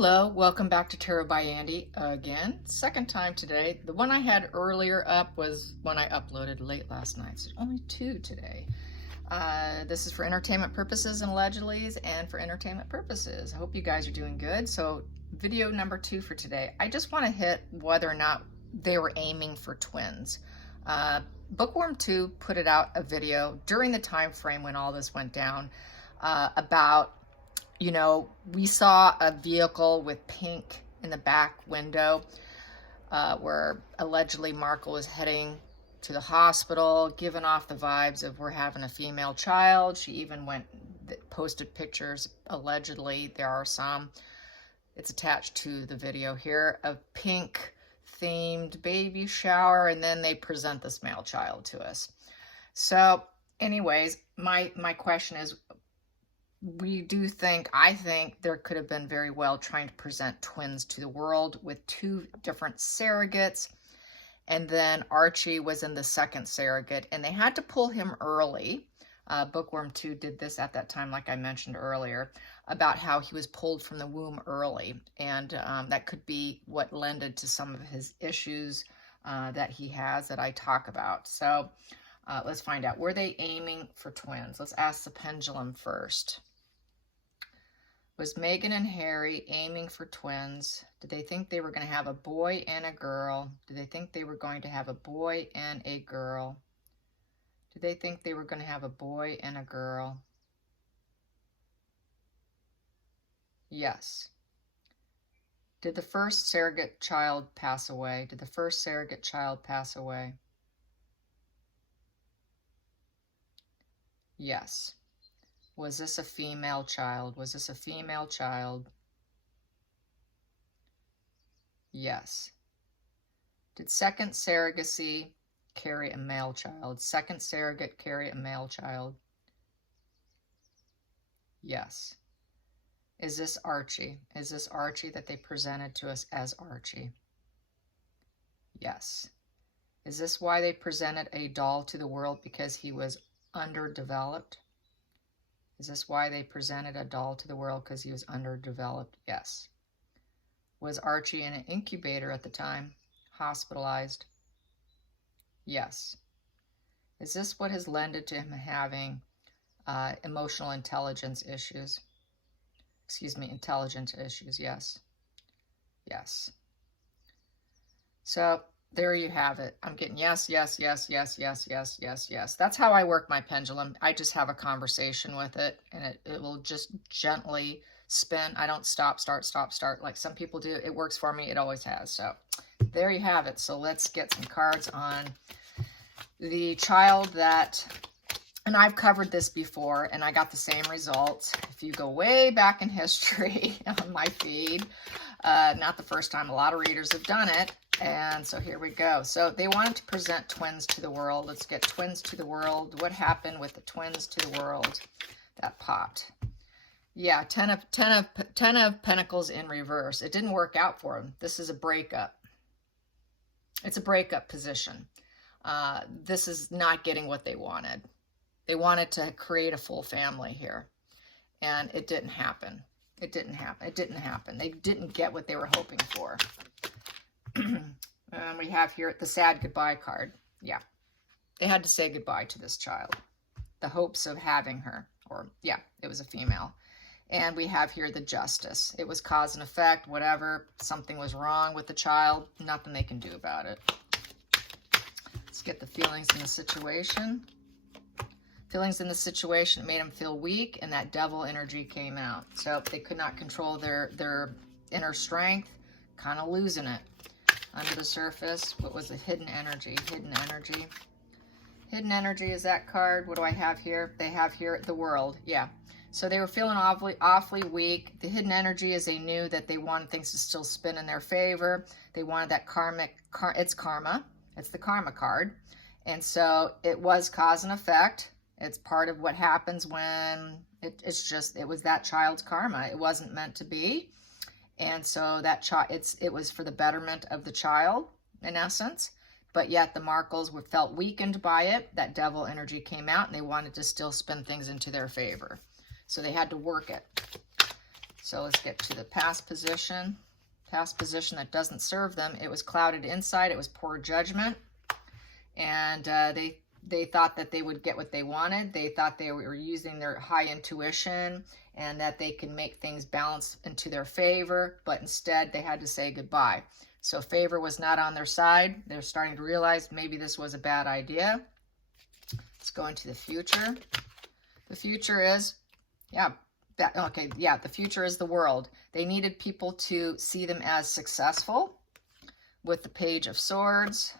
Hello, welcome back to Tarot by Andi again. Second time today. The one I had earlier up was one I uploaded late last night, so only two today. This is for entertainment purposes and allegedly, and for entertainment purposes. I hope you guys are doing good. So video number 2 for today. I just want to hit whether or not they were aiming for twins. Bookworm 2 put it out a video during the time frame when all this went down about, you know, we saw a vehicle with pink in the back window where allegedly Markle was heading to the hospital, giving off the vibes of we're having a female child. She even posted pictures, allegedly, there are some, it's attached to the video here, of pink themed baby shower, and then they present this male child to us. So anyways, my question is, I think there could have been very well trying to present twins to the world with 2 different surrogates. And then Archie was in the second surrogate, and they had to pull him early. Bookworm 2 did this at that time, like I mentioned earlier, about how he was pulled from the womb early. And that could be what lended to some of his issues that he has that I talk about. So let's find out. Were they aiming for twins? Let's ask the pendulum first. Was Meghan and Harry aiming for twins? Did they think they were going to have a boy and a girl? Did they think they were going to have a boy and a girl? Did they think they were going to have a boy and a girl? Yes. Did the first surrogate child pass away? Did the first surrogate child pass away? Yes. Was this a female child? Was this a female child? Yes. Did second surrogacy carry a male child? Second surrogate carry a male child? Yes. Is this Archie? Is this Archie that they presented to us as Archie? Yes. Is this why they presented a doll to the world? Because he was underdeveloped? Is this why they presented a doll to the world? Because he was underdeveloped? Yes. Was Archie in an incubator at the time? Hospitalized? Yes. Is this what has lended to him having emotional intelligence issues? Excuse me, intelligence issues? Yes. Yes. So there you have it. I'm getting yes, yes, yes, yes, yes, yes, yes, yes. That's how I work my pendulum. I just have a conversation with it, and it will just gently spin. I don't stop, start, stop, start like some people do. It works for me. It always has. So there you have it. So let's get some cards on the child that, and I've covered this before, and I got the same results. If you go way back in history on my feed, not the first time, a lot of readers have done it. And so here we go. So they wanted to present twins to the world. Let's get twins to the world. What happened with the twins to the world that popped? Yeah, 10 of Pentacles in reverse. It didn't work out for them. This is a breakup. It's a breakup position. This is not getting what they wanted. They wanted to create a full family here, and it didn't happen. It didn't happen. It didn't happen. They didn't get what they were hoping for. And we have here the sad goodbye card. Yeah, they had to say goodbye to this child. The hopes of having her, or yeah, it was a female. And we have here the justice. It was cause and effect, whatever. Something was wrong with the child. Nothing they can do about it. Let's get the feelings in the situation. Feelings in the situation made them feel weak, and that devil energy came out. So they could not control their inner strength, kind of losing it. Under the surface, what was the hidden energy? Hidden energy. Hidden energy is that card. What do I have here? They have here the world. Yeah. So they were feeling awfully weak. The hidden energy is they knew that they wanted things to still spin in their favor. They wanted that it's karma. It's the karma card. And so it was cause and effect. It's part of what happens when it was that child's karma. It wasn't meant to be. And so that it was for the betterment of the child, in essence. But yet the Markles felt weakened by it. That devil energy came out, and they wanted to still spin things into their favor. So they had to work it. So let's get to the past position. Past position that doesn't serve them. It was clouded inside. It was poor judgment. And they thought that they would get what they wanted. They thought they were using their high intuition and that they can make things balance into their favor, but instead they had to say goodbye. So favor was not on their side. They're starting to realize maybe this was a bad idea. Let's go into the future. The future is, the future is the world. They needed people to see them as successful with the Page of Swords,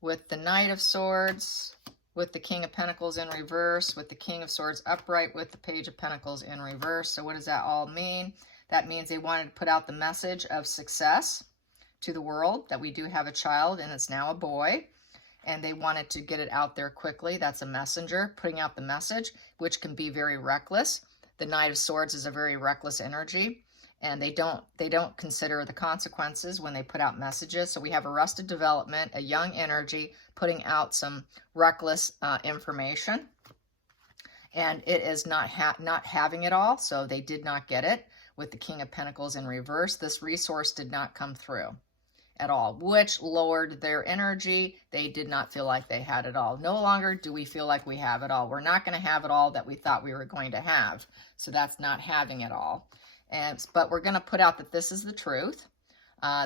with the Knight of Swords, with the King of Pentacles in reverse, with the King of Swords upright, with the Page of Pentacles in reverse. So what does that all mean? That means they wanted to put out the message of success to the world, that we do have a child and it's now a boy, and they wanted to get it out there quickly. That's a messenger putting out the message, which can be very reckless. The Knight of Swords is a very reckless energy, and they don't consider the consequences when they put out messages. So we have arrested development, a young energy putting out some reckless information, and it is not having it all. So they did not get it with the King of Pentacles in reverse. This resource did not come through at all, which lowered their energy. They did not feel like they had it all. No longer do we feel like we have it all. We're not going to have it all that we thought we were going to have. So that's not having it all. But we're going to put out that this is the truth.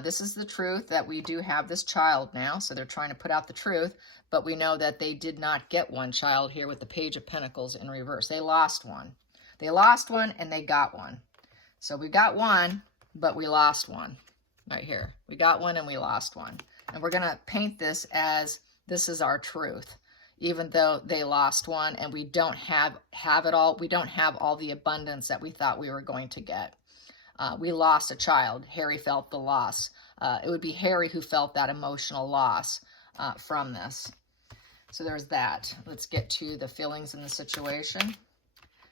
This is the truth, that we do have this child now. So they're trying to put out the truth, but we know that they did not get one child here with the Page of Pentacles in reverse. They lost one. They lost one and they got one. So we got one, but we lost one. Right here. We got one and we lost one. And we're going to paint this as this is our truth. Even though they lost one and we don't have it all, we don't have all the abundance that we thought we were going to get. We lost a child. Harry felt the loss. It would be Harry who felt that emotional loss from this. So there's that. Let's get to the feelings in the situation.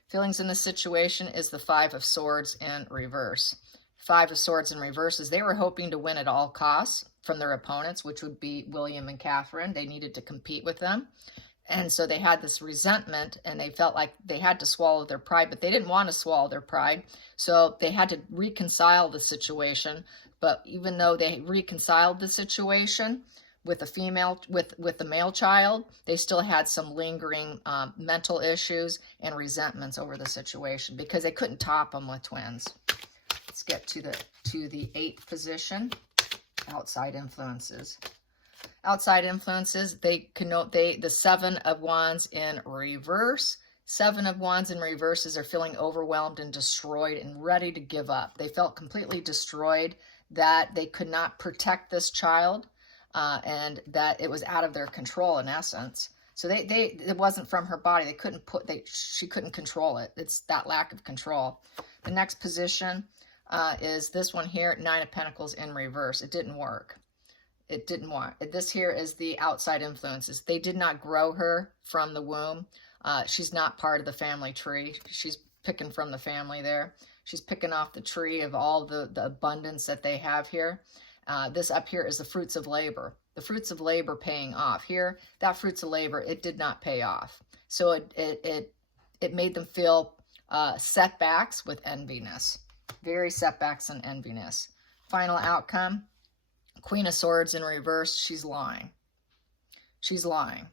Feelings in the situation is the Five of Swords in reverse. Five of Swords in reverse is they were hoping to win at all costs from their opponents, which would be William and Catherine. They needed to compete with them. And so they had this resentment and they felt like they had to swallow their pride, but they didn't want to swallow their pride. So they had to reconcile the situation. But even though they reconciled the situation with the male child, they still had some lingering mental issues and resentments over the situation because they couldn't top them with twins. Let's get to the 8th position, outside influences. Outside influences, they connote the Seven of Wands in reverse. Seven of Wands in reverse is they're feeling overwhelmed and destroyed and ready to give up. They felt completely destroyed, that they could not protect this child, and that it was out of their control in essence. So it wasn't from her body. She couldn't control it. It's that lack of control. The next position is this one here, Nine of Pentacles in reverse. It didn't work. It didn't work. This here is the outside influences. They did not grow her from the womb. She's not part of the family tree. She's picking from the family there. She's picking off the tree of all the abundance that they have here. This up here is the fruits of labor. The fruits of labor paying off. Here, that fruits of labor, it did not pay off. So it made them feel setbacks with enviness. Very setbacks and enviness. Final outcome, Queen of Swords in reverse. She's lying. She's lying.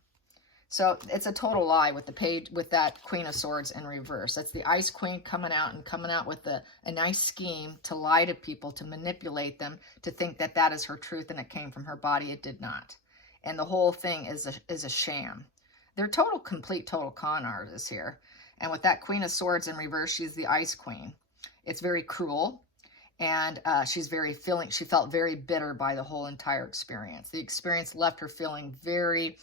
So it's a total lie with that Queen of Swords in reverse. That's the Ice Queen coming out with a nice scheme to lie to people, to manipulate them, to think that that is her truth and it came from her body. It did not. And the whole thing is a sham. They're total con artists here. And with that Queen of Swords in reverse, she's the Ice Queen. It's very cruel, and she felt very bitter by the whole entire experience. The experience left her feeling very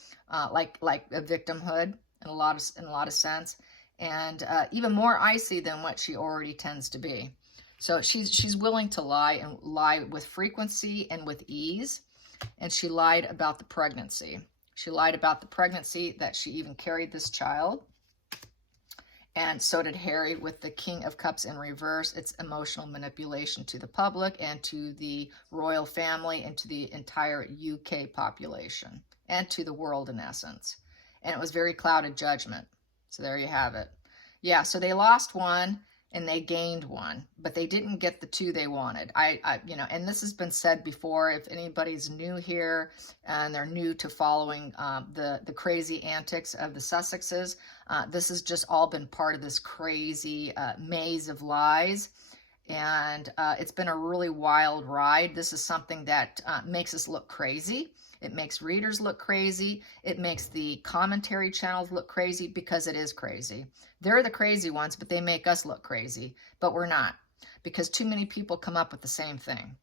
like a victimhood in a lot of sense, and even more icy than what she already tends to be. So she's willing to lie, and lie with frequency and with ease. And she lied about the pregnancy. She lied about the pregnancy, that she even carried this child. And so did Harry with the King of Cups in reverse. It's emotional manipulation to the public and to the royal family and to the entire UK population and to the world in essence. And it was very clouded judgment. So there you have it. Yeah, so they lost one and they gained one, but they didn't get the two they wanted. You know, and this has been said before. If anybody's new here and they're new to following the crazy antics of the Sussexes, this has just all been part of this crazy maze of lies. And it's been a really wild ride. This is something that makes us look crazy. It makes readers look crazy. It makes the commentary channels look crazy because it is crazy. They're the crazy ones, but they make us look crazy. But we're not, because too many people come up with the same thing.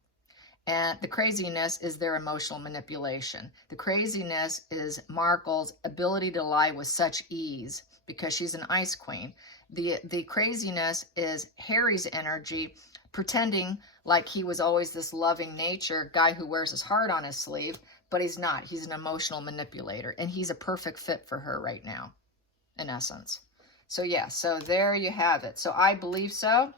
And the craziness is their emotional manipulation. The craziness is Markle's ability to lie with such ease because she's an ice queen. The craziness is Harry's energy, pretending like he was always this loving nature guy who wears his heart on his sleeve, but he's not. He's an emotional manipulator, and he's a perfect fit for her right now, in essence. So yeah, so there you have it. So I believe so,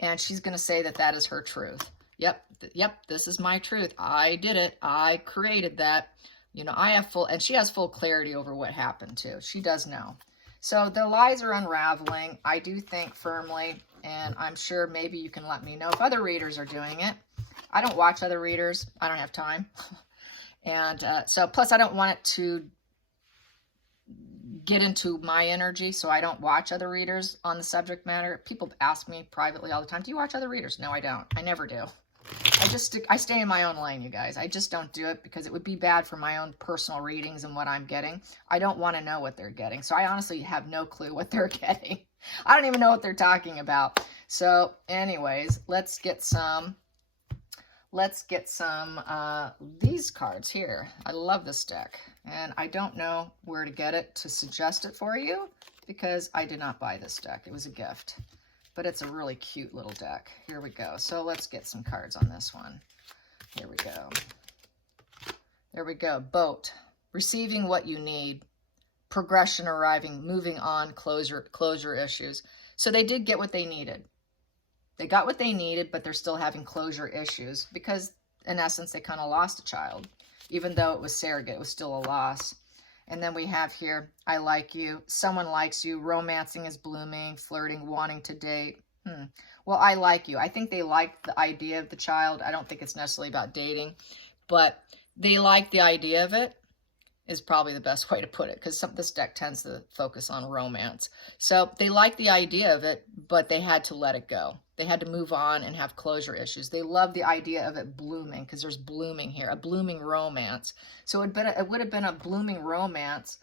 and she's going to say that that is her truth. Yep, this is my truth. I did it. I created that. You know, I have full, and she has full clarity over what happened too. She does know. So the lies are unraveling. I do think firmly, and I'm sure maybe you can let me know if other readers are doing it. I don't watch other readers. I don't have time. And so plus I don't want it to get into my energy, so I don't watch other readers on the subject matter. People ask me privately all the time, do you watch other readers? No, I don't. I never do. I stay in my own lane, you guys. I just don't do it because it would be bad for my own personal readings and what I'm getting. I don't want to know what they're getting. So I honestly have no clue what they're getting. I don't even know what they're talking about. So anyways, let's get some these cards here. I love this deck, and I don't know where to get it to suggest it for you because I did not buy this deck. It was a gift, but it's a really cute little deck. Here we go. So let's get some cards on this one. Here we go. There we go. Boat. Receiving what you need. Progression arriving. Moving on. Closure issues. So they did get what they needed. They got what they needed, but they're still having closure issues because, in essence, they kind of lost a child. Even though it was surrogate, it was still a loss. And then we have here, I like you. Someone likes you. Romancing is blooming. Flirting. Wanting to date. Well, I like you. I think they like the idea of the child. I don't think it's necessarily about dating, but they like the idea of it. Is probably the best way to put it, because this deck tends to focus on romance. So they like the idea of it, but they had to let it go. They had to move on and have closure issues. They love the idea of it blooming, because there's blooming here, a blooming romance. So it would have been a blooming romance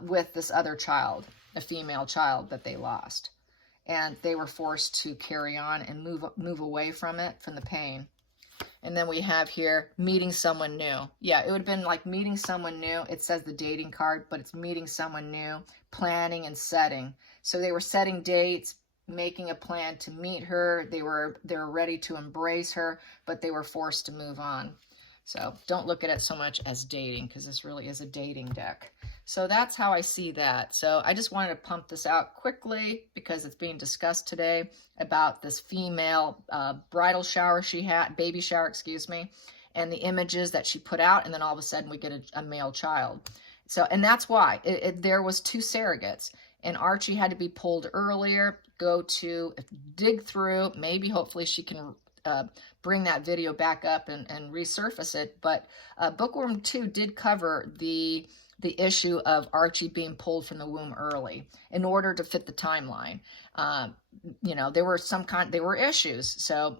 with this other child, a female child that they lost. And they were forced to carry on and move away from it, from the pain. And then we have here, meeting someone new. Yeah, it would have been like meeting someone new. It says the dating card, but it's meeting someone new, planning and setting. So they were setting dates, making a plan to meet her. They were ready to embrace her, but they were forced to move on. So don't look at it so much as dating, because this really is a dating deck. So that's how I see that. So I just wanted to pump this out quickly because it's being discussed today about this female bridal shower she had, baby shower, excuse me, and the images that she put out, and then all of a sudden we get a male child. So, and that's why there was 2 surrogates, and Archie had to be pulled earlier, dig through, maybe hopefully she can bring that video back up and resurface it. But Bookworm 2 did cover the issue of Archie being pulled from the womb early in order to fit the timeline. You know, there were issues. So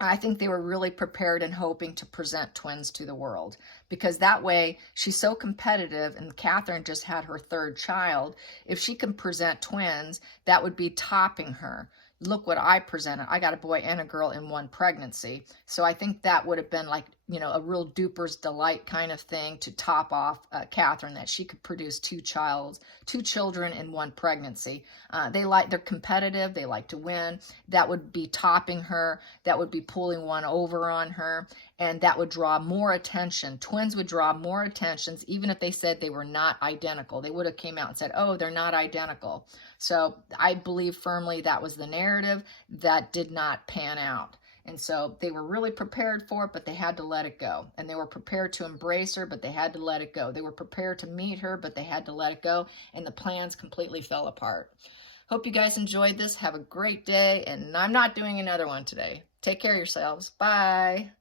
I think they were really prepared and hoping to present twins to the world, because that way she's so competitive, and Catherine just had her 3rd child. If she can present twins, that would be topping her. Look what I presented. I got a boy and a girl in 1 pregnancy. So I think that would have been like, you know, a real duper's delight kind of thing to top off Catherine, that she could produce 2 children in 1 pregnancy. They're competitive. They like to win. That would be topping her. That would be pulling one over on her. And that would draw more attention. Twins would draw more attentions, even if they said they were not identical. They would have came out and said, oh, they're not identical. So I believe firmly that was the narrative that did not pan out. And so they were really prepared for it, but they had to let it go. And they were prepared to embrace her, but they had to let it go. They were prepared to meet her, but they had to let it go. And the plans completely fell apart. Hope you guys enjoyed this. Have a great day, and I'm not doing another one today. Take care of yourselves. Bye.